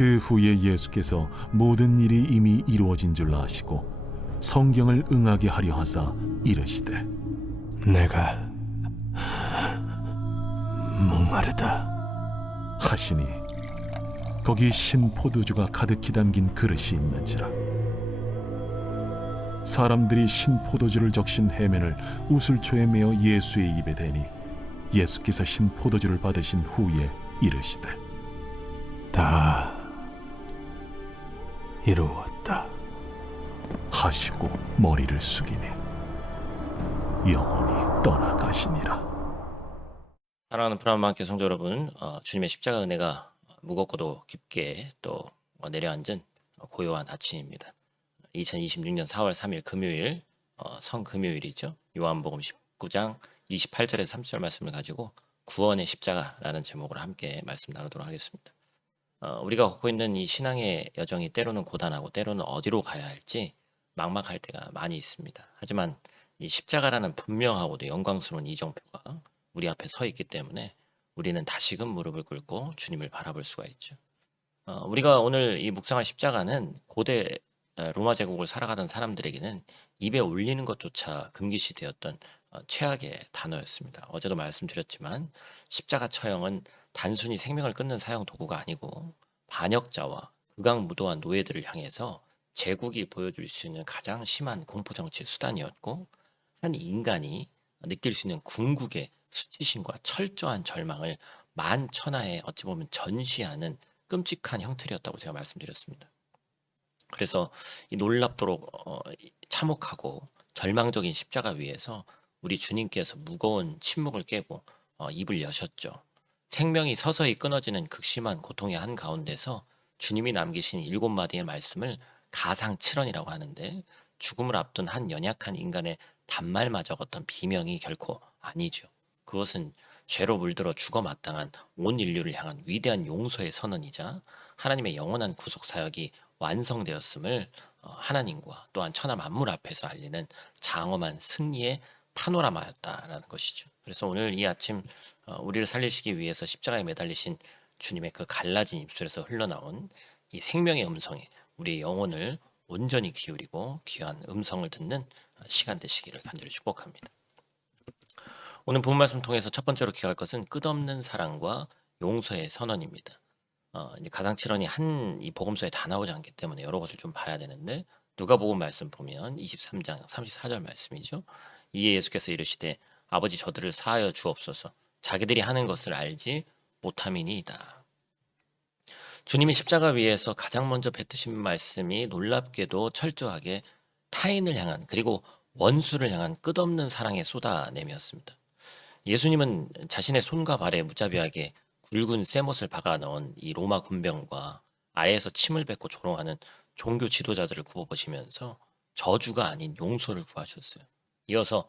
그 후에 예수께서 모든 일이 이미 이루어진 줄 아시고 성경을 응하게 하려 하사 이르시되 내가 목마르다 하시니 거기 신 포도주가 가득히 담긴 그릇이 있는지라. 사람들이 신 포도주를 적신 해면을 우슬초에 메어 예수의 입에 대니 예수께서 신 포도주를 받으신 후에 이르시되 다 이루었다 하시고 머리를 숙이니 영원히 떠나가시니라. 사랑하는 프라마마켓 성도 여러분, 주님의 십자가 은혜가 무겁고도 깊게 또 내려앉은 고요한 아침입니다. 2026년 4월 3일 금요일, 성금요일이죠. 요한복음 19장 28절에서 30절 말씀을 가지고 구원의 십자가라는 제목으로 함께 말씀 나누도록 하겠습니다. 우리가 걷고 있는 이 신앙의 여정이 때로는 고단하고 때로는 어디로 가야 할지 막막할 때가 많이 있습니다. 하지만 이 십자가라는 분명하고도 영광스러운 이정표가 우리 앞에 서 있기 때문에 우리는 다시금 무릎을 꿇고 주님을 바라볼 수가 있죠. 우리가 오늘 이 묵상할 십자가는 고대 로마 제국을 살아가던 사람들에게는 입에 올리는 것조차 금기시 되었던 최악의 단어였습니다. 어제도 말씀드렸지만 십자가 처형은 단순히 생명을 끊는 사형 도구가 아니고 반역자와 극악무도한 노예들을 향해서 제국이 보여줄 수 있는 가장 심한 공포정치 수단이었고, 한 인간이 느낄 수 있는 궁극의 수치심과 철저한 절망을 만천하에 어찌 보면 전시하는 끔찍한 형틀이었다고 제가 말씀드렸습니다. 그래서 이 놀랍도록 참혹하고 절망적인 십자가 위에서 우리 주님께서 무거운 침묵을 깨고 입을 여셨죠. 생명이 서서히 끊어지는 극심한 고통의 한가운데서 주님이 남기신 7마디의 말씀을 가상칠언이라고 하는데, 죽음을 앞둔 한 연약한 인간의 단말마 적었던 비명이 결코 아니죠. 그것은 죄로 물들어 죽어 마땅한 온 인류를 향한 위대한 용서의 선언이자 하나님의 영원한 구속 사역이 완성되었음을 하나님과 또한 천하 만물 앞에서 알리는 장엄한 승리의 파노라마였다라는 것이죠. 그래서 오늘 이 아침 우리를 살리시기 위해서 십자가에 매달리신 주님의 그 갈라진 입술에서 흘러나온 이 생명의 음성에 우리의 영혼을 온전히 기울이고 귀한 음성을 듣는 시간 되시기를 간절히 축복합니다. 오늘 본 말씀 통해서 첫 번째로 기억할 것은 끝없는 사랑과 용서의 선언입니다. 이제 가상칠언이 한 이 복음서에 다 나오지 않기 때문에 여러 것을 좀 봐야 되는데, 누가복음 말씀 보면 23장 34절 말씀이죠. 이에 예수께서 이르시되 아버지 저들을 사하여 주옵소서 자기들이 하는 것을 알지 못함이니이다. 주님이 십자가 위에서 가장 먼저 뱉으신 말씀이 놀랍게도 철저하게 타인을 향한, 그리고 원수를 향한 끝없는 사랑의 쏟아냄이었습니다. 예수님은 자신의 손과 발에 무자비하게 굵은 쇠못을 박아 넣은 이 로마 군병과 아래에서 침을 뱉고 조롱하는 종교 지도자들을 굽어보시면서 저주가 아닌 용서를 구하셨어요. 이어서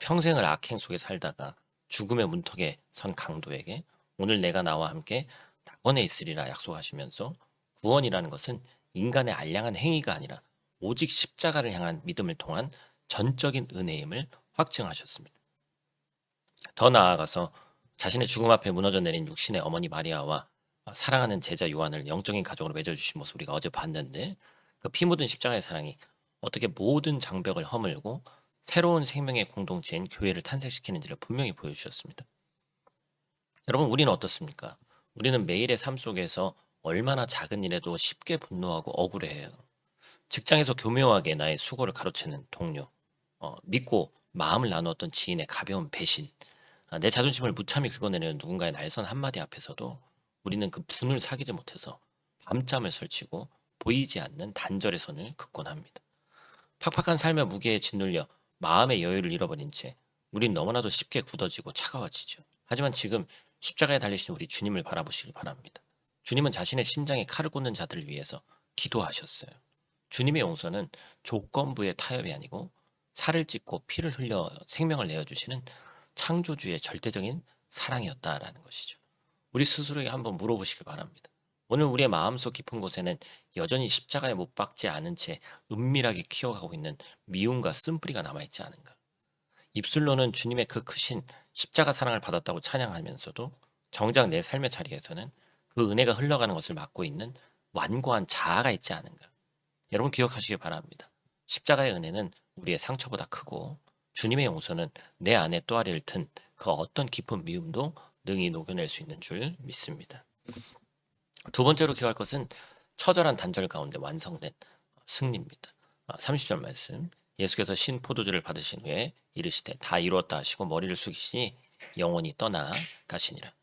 평생을 악행 속에 살다가 죽음의 문턱에 선 강도에게 오늘 내가 나와 함께 낙원에 있으리라 약속하시면서 구원이라는 것은 인간의 알량한 행위가 아니라 오직 십자가를 향한 믿음을 통한 전적인 은혜임을 확증하셨습니다. 더 나아가서 자신의 죽음 앞에 무너져 내린 육신의 어머니 마리아와 사랑하는 제자 요한을 영적인 가족으로 맺어주신 모습 우리가 어제 봤는데, 그 피 묻은 십자가의 사랑이 어떻게 모든 장벽을 허물고 새로운 생명의 공동체인 교회를 탄생시키는지를 분명히 보여주셨습니다. 여러분, 우리는 어떻습니까? 우리는 매일의 삶 속에서 얼마나 작은 일에도 쉽게 분노하고 억울해해요. 직장에서 교묘하게 나의 수고를 가로채는 동료, 믿고 마음을 나누었던 지인의 가벼운 배신, 내 자존심을 무참히 긁어내는 누군가의 날선 한마디 앞에서도 우리는 그 분을 사귀지 못해서 밤잠을 설치고 보이지 않는 단절의 선을 긋곤 합니다. 팍팍한 삶의 무게에 짓눌려 마음의 여유를 잃어버린 채 우린 너무나도 쉽게 굳어지고 차가워지죠. 하지만 지금 십자가에 달리신 우리 주님을 바라보시길 바랍니다. 주님은 자신의 심장에 칼을 꽂는 자들을 위해서 기도하셨어요. 주님의 용서는 조건부의 타협이 아니고 살을 찢고 피를 흘려 생명을 내어주시는 창조주의 절대적인 사랑이었다라는 것이죠. 우리 스스로에게 한번 물어보시길 바랍니다. 오늘 우리의 마음속 깊은 곳에는 여전히 십자가에 못 박지 않은 채 은밀하게 키워가고 있는 미움과 쓴뿌리가 남아있지 않은가? 입술로는 주님의 그 크신 십자가 사랑을 받았다고 찬양하면서도 정작 내 삶의 자리에서는 그 은혜가 흘러가는 것을 막고 있는 완고한 자아가 있지 않은가. 여러분 기억하시기 바랍니다. 십자가의 은혜는 우리의 상처보다 크고 주님의 용서는 내 안에 또아리를 튼 그 어떤 깊은 미움도 능히 녹여낼 수 있는 줄 믿습니다. 두 번째로 기억할 것은 처절한 단절 가운데 완성된 승리입니다. 30절 말씀. 예수께서 신 포도주를 받으신 후에 이르시되 다 이루었다 하시고 머리를 숙이시니 영혼이 떠나 가시니라.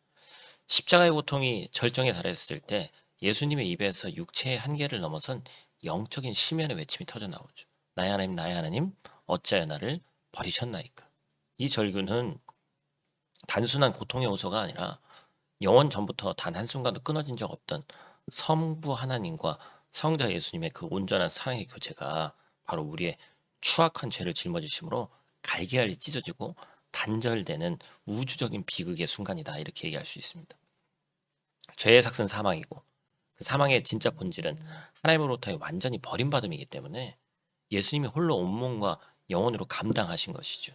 십자가의 고통이 절정에 달했을 때 예수님의 입에서 육체의 한계를 넘어선 영적인 심연의 외침이 터져 나오죠. 나의 하나님, 나의 하나님, 어찌하여 나를 버리셨나이까. 이 절규는 단순한 고통의 호소가 아니라 영원 전부터 단 한순간도 끊어진 적 없던 성부 하나님과 성자 예수님의 그 온전한 사랑의 교제가 바로 우리의 추악한 죄를 짊어지심으로 갈기갈기 찢어지고 단절되는 우주적인 비극의 순간이다, 이렇게 얘기할 수 있습니다. 죄의 삭은 사망이고 그 사망의 진짜 본질은 하나님으로부터의 완전히 버림받음이기 때문에 예수님이 홀로 온몸과 영혼으로 감당하신 것이죠.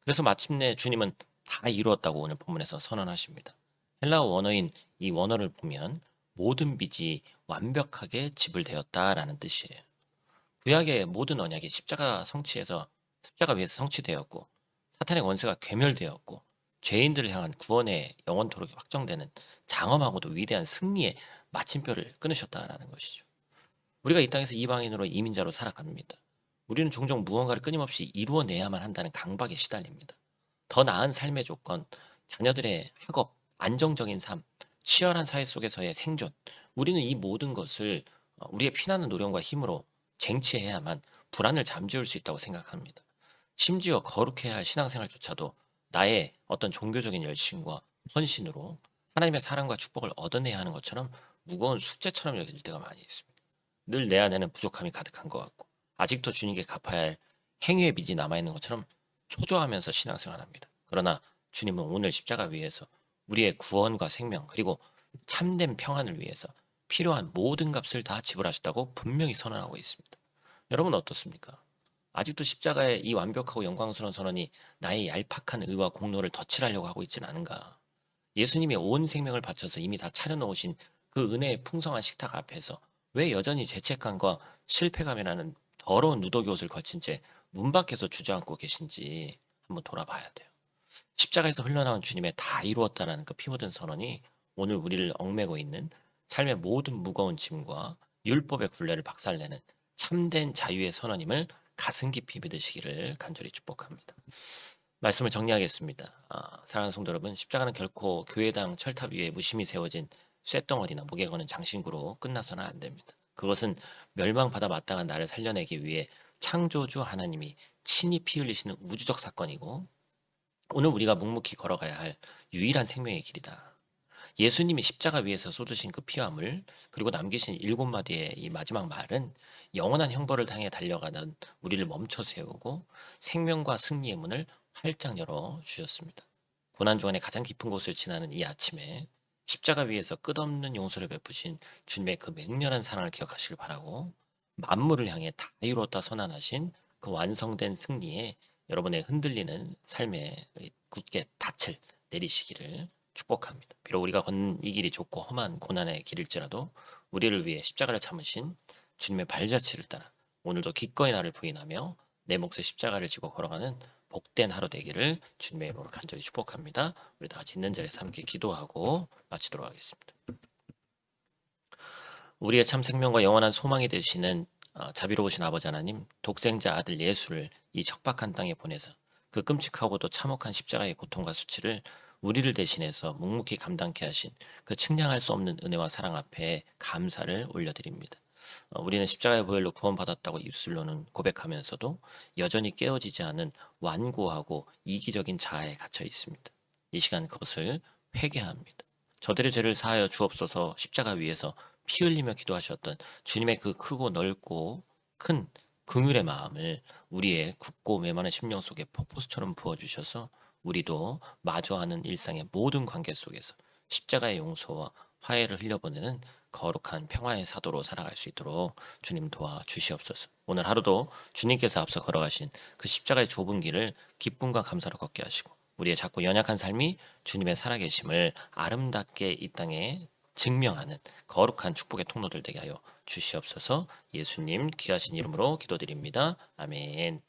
그래서 마침내 주님은 다 이루었다고 오늘 본문에서 선언하십니다. 헬라어 원어인 이 원어를 보면 모든 빚이 완벽하게 지불되었다라는 뜻이에요. 구약의 모든 언약이 십자가 위에서 성취되었고 사탄의 권세가 괴멸되었고 죄인들을 향한 구원의 영원토록 확정되는 장엄하고도 위대한 승리의 마침표를 끊으셨다라는 것이죠. 우리가 이 땅에서 이방인으로 이민자로 살아갑니다. 우리는 종종 무언가를 끊임없이 이루어내야만 한다는 강박에 시달립니다. 더 나은 삶의 조건, 자녀들의 학업, 안정적인 삶, 치열한 사회 속에서의 생존, 우리는 이 모든 것을 우리의 피나는 노력과 힘으로 쟁취해야만 불안을 잠재울 수 있다고 생각합니다. 심지어 거룩해야 할 신앙생활조차도 나의 어떤 종교적인 열심과 헌신으로 하나님의 사랑과 축복을 얻어내야 하는 것처럼 무거운 숙제처럼 여겨질 때가 많이 있습니다. 늘 내 안에는 부족함이 가득한 것 같고 아직도 주님께 갚아야 할 행위의 빚이 남아있는 것처럼 초조하면서 신앙생활합니다. 그러나 주님은 오늘 십자가 위에서 우리의 구원과 생명 그리고 참된 평안을 위해서 필요한 모든 값을 다 지불하셨다고 분명히 선언하고 있습니다. 여러분 어떻습니까? 아직도 십자가의 이 완벽하고 영광스러운 선언이 나의 얄팍한 의와 공로를 덧칠하려고 하고 있지는 않은가? 예수님이 온 생명을 바쳐서 이미 다 차려놓으신 그 은혜의 풍성한 식탁 앞에서 왜 여전히 죄책감과 실패감이라는 더러운 누더기 옷을 거친 채 문 밖에서 주저앉고 계신지 한번 돌아봐야 돼요. 십자가에서 흘러나온 주님의 다 이루었다라는 그 피 묻은 선언이 오늘 우리를 얽매고 있는 삶의 모든 무거운 짐과 율법의 굴레를 박살내는 참된 자유의 선언임을 가슴 깊이 믿으시기를 간절히 축복합니다. 말씀을 정리하겠습니다. 사랑하는 성도 여러분, 십자가는 결코 교회당 철탑 위에 무심히 세워진 쇳덩어리나 목에 거는 장신구로 끝나서는 안 됩니다. 그것은 멸망받아 마땅한 나를 살려내기 위해 창조주 하나님이 친히 피 흘리시는 우주적 사건이고 오늘 우리가 묵묵히 걸어가야 할 유일한 생명의 길이다. 예수님이 십자가 위에서 쏟으신 그 피와 물 그리고 남기신 7마디의 이 마지막 말은 영원한 형벌을 향해 달려가는 우리를 멈춰 세우고 생명과 승리의 문을 활짝 열어 주셨습니다. 고난주간의 가장 깊은 곳을 지나는 이 아침에 십자가 위에서 끝없는 용서를 베푸신 주님의 그 맹렬한 사랑을 기억하시길 바라고 만물을 향해 다 이루었다 선언하신 그 완성된 승리에 여러분의 흔들리는 삶에 굳게 닻을 내리시기를 축복합니다. 비록 우리가 걷는 이 길이 좁고 험한 고난의 길일지라도 우리를 위해 십자가를 참으신 주님의 발자취를 따라 오늘도 기꺼이 나를 부인하며 내 몫의 십자가를 지고 걸어가는 복된 하루 되기를 주님의 이름으로 간절히 축복합니다. 우리 다 같이 있는 자리에서 함께 기도하고 마치도록 하겠습니다. 우리의 참 생명과 영원한 소망이 되시는 자비로우신 아버지 하나님, 독생자 아들 예수를 이 척박한 땅에 보내서 그 끔찍하고도 참혹한 십자가의 고통과 수치를 우리를 대신해서 묵묵히 감당케 하신 그 측량할 수 없는 은혜와 사랑 앞에 감사를 올려드립니다. 우리는 십자가의 보혈로 구원받았다고 입술로는 고백하면서도 여전히 깨어지지 않은 완고하고 이기적인 자아에 갇혀 있습니다. 이 시간 그것을 회개합니다. 저들의 죄를 사하여 주옵소서. 십자가 위에서 피 흘리며 기도하셨던 주님의 그 크고 넓고 큰 긍휼의 마음을 우리의 굳고 메마른 심령 속에 폭포수처럼 부어주셔서 우리도 마주하는 일상의 모든 관계 속에서 십자가의 용서와 화해를 흘려보내는 거룩한 평화의 사도로 살아갈 수 있도록 주님 도와주시옵소서. 오늘 하루도 주님께서 앞서 걸어가신 그 십자가의 좁은 길을 기쁨과 감사로 걷게 하시고 우리의 작고 연약한 삶이 주님의 살아계심을 아름답게 이 땅에 증명하는 거룩한 축복의 통로들 되게 하여 주시옵소서. 예수님 귀하신 이름으로 기도드립니다. 아멘.